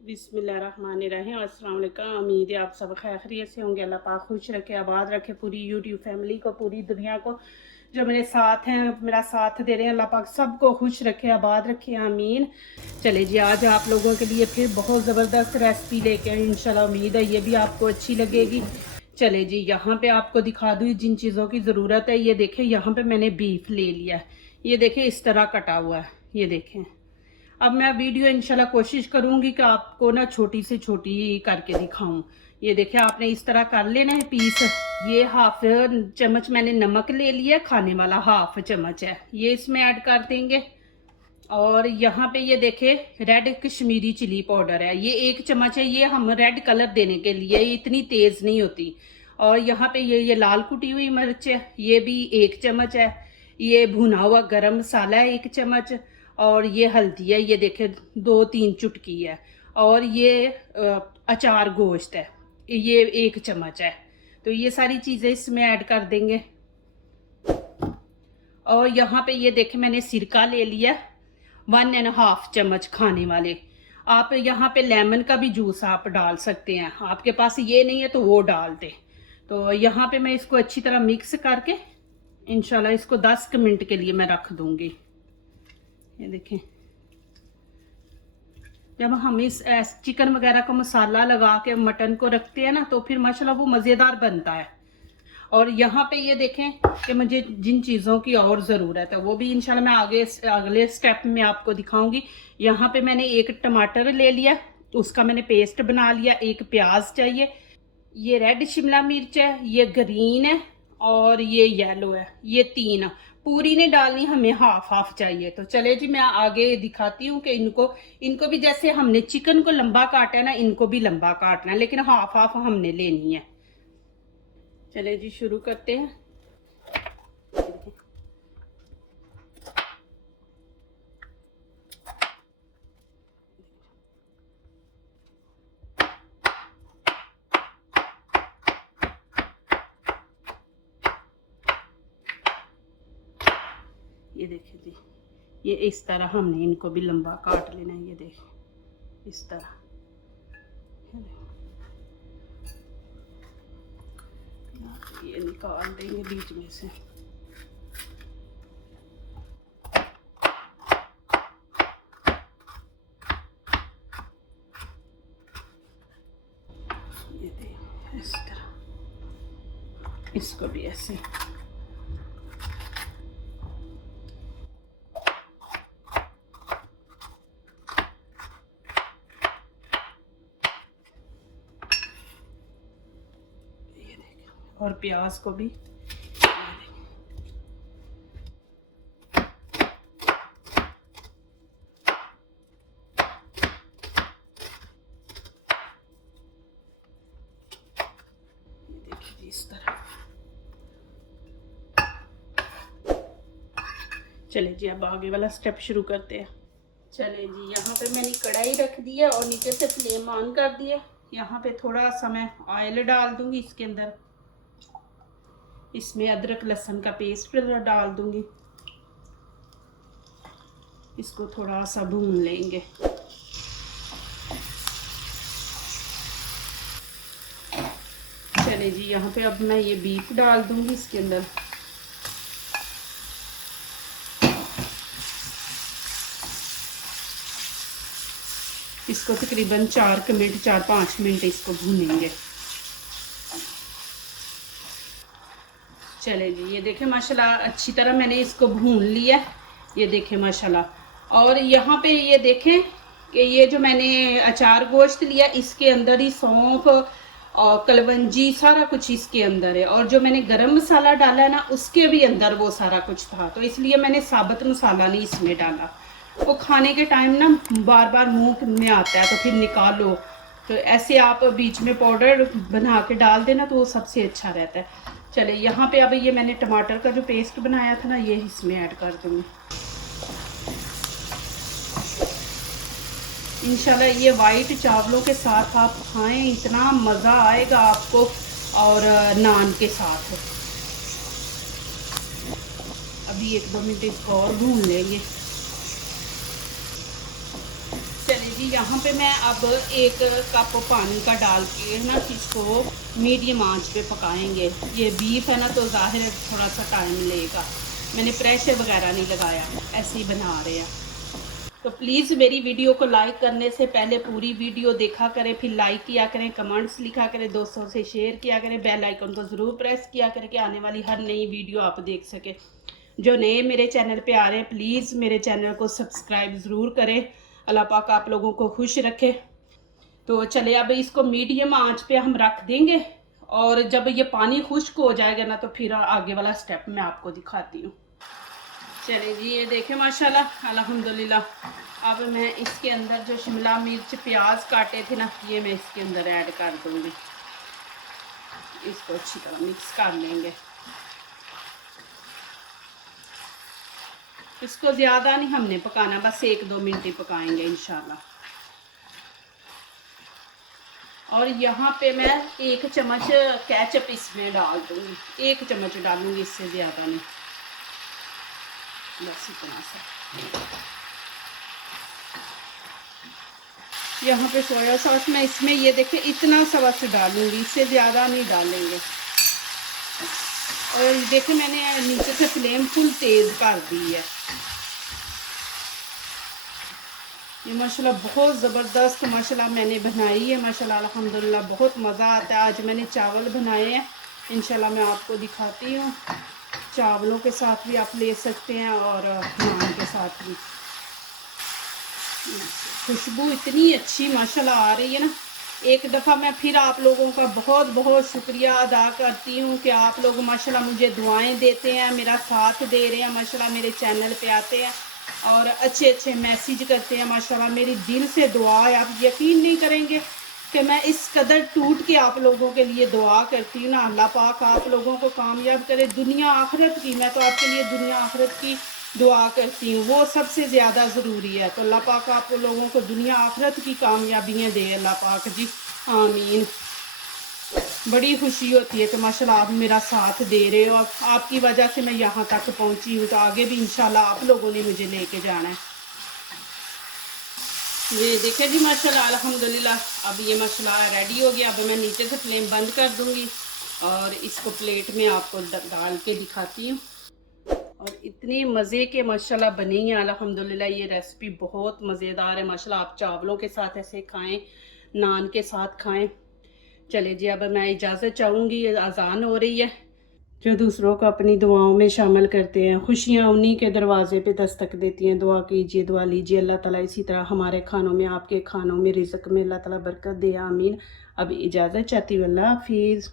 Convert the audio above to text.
बिस्मिल्लाहिर्रहमानिर्रहीम। अस्सलाम वालेकुम। उम्मीद है आप सब खैरियत से होंगे। अल्लाह पाक खुश रखे, आबाद रखे पूरी यूट्यूब फैमिली को, पूरी दुनिया को। जो मेरे साथ हैं, मेरा साथ दे रहे हैं, अल्लाह पाक सबको खुश रखे, आबाद रखे, आमीन। चले जी, आज आप लोगों के लिए फिर बहुत ज़बरदस्त रेसिपी लेके आई। इंशाल्लाह उम्मीद है ये भी आपको अच्छी लगेगी। चले जी, यहाँ पे आपको दिखा दूँ जिन चीज़ों की ज़रूरत है। ये देखें, यहाँ पे मैंने बीफ ले लिया है। ये देखें इस तरह कटा हुआ है, ये देखें। अब मैं वीडियो इंशाल्लाह कोशिश करूंगी कि आपको ना छोटी से छोटी करके दिखाऊं। ये देखिए, आपने इस तरह कर लेना है पीस। ये हाफ चम्मच मैंने नमक ले लिया, खाने वाला हाफ चम्मच है, ये इसमें ऐड कर देंगे। और यहाँ पे ये देखे रेड कश्मीरी चिली पाउडर है, ये 1 चम्मच है। ये हम रेड कलर देने के लिए, ये इतनी तेज नहीं होती। और यहाँ पे ये लाल कुटी हुई मिर्च है, ये भी 1 चम्मच है। ये भुना हुआ गरम मसाला है 1 चम्मच। और ये हल्दी है, ये देखे 2-3 चुटकी है। और ये अचार गोश्त है, ये 1 चम्मच है। तो ये सारी चीज़ें इसमें ऐड कर देंगे। और यहाँ पे ये देखे मैंने सिरका ले लिया 1.5 चम्मच खाने वाले। आप यहाँ पे लेमन का भी जूस आप डाल सकते हैं, आपके पास ये नहीं है तो वो डाल दें। तो यहाँ पे मैं इसको अच्छी तरह मिक्स करके इंशाल्लाह इसको 10 मिनट के लिए मैं रख दूंगी। ये देखें, जब हम इस चिकन वगैरह का मसाला लगा के मटन को रखते हैं ना, तो फिर माशाल्लाह वो मज़ेदार बनता है। और यहाँ पे ये देखें कि मुझे जिन चीज़ों की और ज़रूरत है वो भी इंशाल्लाह मैं आगे अगले स्टेप में आपको दिखाऊंगी। यहाँ पे मैंने 1 टमाटर ले लिया, उसका मैंने पेस्ट बना लिया। 1 प्याज चाहिए, ये रेड शिमला मिर्च है, ये ग्रीन है और ये येलो है। ये 3 पूरी नहीं डालनी, हमें हाफ हाफ चाहिए। तो चले जी, मैं आगे दिखाती हूँ कि इनको भी जैसे हमने चिकन को लंबा काटा है ना, इनको भी लंबा काटना है, लेकिन हाफ हाफ हमने लेनी है। चले जी, शुरू करते हैं। ये देखिए जी, ये इस तरह हमने इनको भी लंबा काट लेना है। ये देखिए इस तरह, ये निकाल देंगे बीच में से। ये देखिए इस तरह, इसको भी ऐसे। और प्याज को भी देखिए इस तरह। चले जी, अब आगे वाला स्टेप शुरू करते हैं। चले जी, यहाँ पे मैंने कढ़ाई रख दी है और नीचे से फ्लेम ऑन कर दिया। यहाँ पे थोड़ा सा मैं ऑयल डाल दूंगी इसके अंदर। इसमें अदरक लहसुन का पेस्ट डाल दूंगी, इसको थोड़ा सा भून लेंगे। चले जी, यहाँ पे अब मैं ये बीफ डाल दूंगी इसके अंदर। इसको तकरीबन 4-5 मिनट इसको भूनेंगे। चले जी, ये देखें माशाल्लाह अच्छी तरह मैंने इसको भून लिया। ये देखें माशाल्लाह। और यहाँ पे ये देखें कि ये जो मैंने अचार गोश्त लिया, इसके अंदर ही सौंफ और कलवंजी सारा कुछ इसके अंदर है। और जो मैंने गरम मसाला डाला है ना, उसके भी अंदर वो सारा कुछ था। तो इसलिए मैंने साबुत मसाला नहीं इसमें डाला, वो खाने के टाइम ना बार बार मुंह में आता है, तो फिर निकालो। तो ऐसे आप बीच में पाउडर बना के डाल देना, तो वो सबसे अच्छा रहता है। चले, यहाँ पे अब ये मैंने टमाटर का जो पेस्ट बनाया था ना, ये इसमें ऐड कर दूँगी। इंशाल्लाह ये वाइट चावलों के साथ आप खाएं, इतना मज़ा आएगा आपको। और नान के साथ अभी 1-2 मिनट इसको और भून लेंगे। चलिए जी, यहाँ पे मैं अब 1 कप पानी का डाल के ना इसको मीडियम आंच पे पकाएंगे। ये बीफ है ना, तो ज़ाहिर है थोड़ा सा टाइम लेगा। मैंने प्रेशर वगैरह नहीं लगाया, ऐसे ही बना रहे हैं। तो प्लीज़ मेरी वीडियो को लाइक करने से पहले पूरी वीडियो देखा करें, फिर लाइक किया करें, कमेंट्स लिखा करें, दोस्तों से शेयर किया करें, बेल आइकन को ज़रूर प्रेस किया करें कि आने वाली हर नई वीडियो आप देख सकें। जो नए मेरे चैनल पे आ रहे हैं, प्लीज़ मेरे चैनल को सब्सक्राइब ज़रूर करें। अल्लाह पाक आप लोगों को खुश रखे। तो चले अब इसको मीडियम आंच पे हम रख देंगे, और जब ये पानी खुश्क हो जाएगा ना, तो फिर आगे वाला स्टेप मैं आपको दिखाती हूँ। चलिए जी, ये देखें माशाल्लाह अल्हम्दुलिल्लाह। अब मैं इसके अंदर जो शिमला मिर्च प्याज काटे थे ना, ये मैं इसके अंदर ऐड कर दूँगी। इसको अच्छी तरह मिक्स कर लेंगे। इसको ज़्यादा नहीं हमने पकाना, बस 1-2 मिनट ही पकाएंगे इंशाल्लाह। और यहाँ पे मैं 1 चम्मच केचप इसमें डाल दूँगी। 1 चम्मच डालूँगी, इससे ज़्यादा नहीं, बस इतना सा। यहाँ पे सोया सॉस मैं इसमें ये देखिए इतना सा बस डालूँगी, इससे ज़्यादा नहीं डालेंगे। और देखिए मैंने नीचे से फ्लेम फुल तेज़ कर दी है। ये माशाल्लाह बहुत ज़बरदस्त माशाल्लाह मैंने बनाई है। माशाल्लाह अल्हम्दुलिल्लाह बहुत मज़ा आता है। आज मैंने चावल बनाए हैं, इंशाल्लाह मैं आपको दिखाती हूँ। चावलों के साथ भी आप ले सकते हैं और नान के साथ भी। खुशबू इतनी अच्छी माशाल्लाह आ रही है ना। एक दफ़ा मैं फिर आप लोगों का बहुत बहुत शुक्रिया अदा करती हूँ कि आप लोग माशाल्लाह मुझे दुआएं देते हैं, मेरा साथ दे रहे हैं, माशाल्लाह मेरे चैनल पे आते हैं और अच्छे अच्छे मैसेज करते हैं। माशाल्लाह मेरी दिल से दुआ है, आप यकीन नहीं करेंगे कि मैं इस कदर टूट के आप लोगों के लिए दुआ करती हूँ ना। अल्लाह पाक आप लोगों को कामयाब करे दुनिया आखिरत की। मैं तो आपके लिए दुनिया आखिरत की दुआ करती हूँ, वो सबसे ज़्यादा ज़रूरी है। तो अल्लाह पाक आप लोगों को दुनिया आखिरत की कामयाबियाँ दे अल्लाह पाक जी, आमीन। बड़ी खुशी होती है कि माशाल्लाह आप मेरा साथ दे रहे हो। आपकी वजह से मैं यहाँ तक पहुँची हूँ, तो आगे भी इंशाल्लाह आप लोगों ने मुझे लेके जाना है। ये देखिए जी माशाल्लाह अल्हम्दुलिल्लाह, अब ये माशाल्लाह रेडी हो गया। अब मैं नीचे से फ्लेम बंद कर दूँगी और इसको प्लेट में आपको डाल के दिखाती हूँ। और इतने मज़े के माशाल्लाह बने हैं अल्हम्दुलिल्लाह। ये रेसिपी बहुत मज़ेदार है माशाल्लाह। आप चावलों के साथ ऐसे खाएं, नान के साथ खाएं। चले जी, अब मैं इजाज़त चाहूँगी, अज़ान हो रही है। जो दूसरों को अपनी दुआओं में शामिल करते हैं, खुशियाँ उन्हीं के दरवाज़े पे दस्तक देती हैं। दुआ कीजिए, दुआ लीजिए, अल्लाह ताला इसी तरह हमारे खानों में, आपके खानों में, रिज़्क़ में अल्लाह ताला बरकत दे, आमीन। अब इजाज़त चाहती हूँ, अल्लाह हाफ़िज़।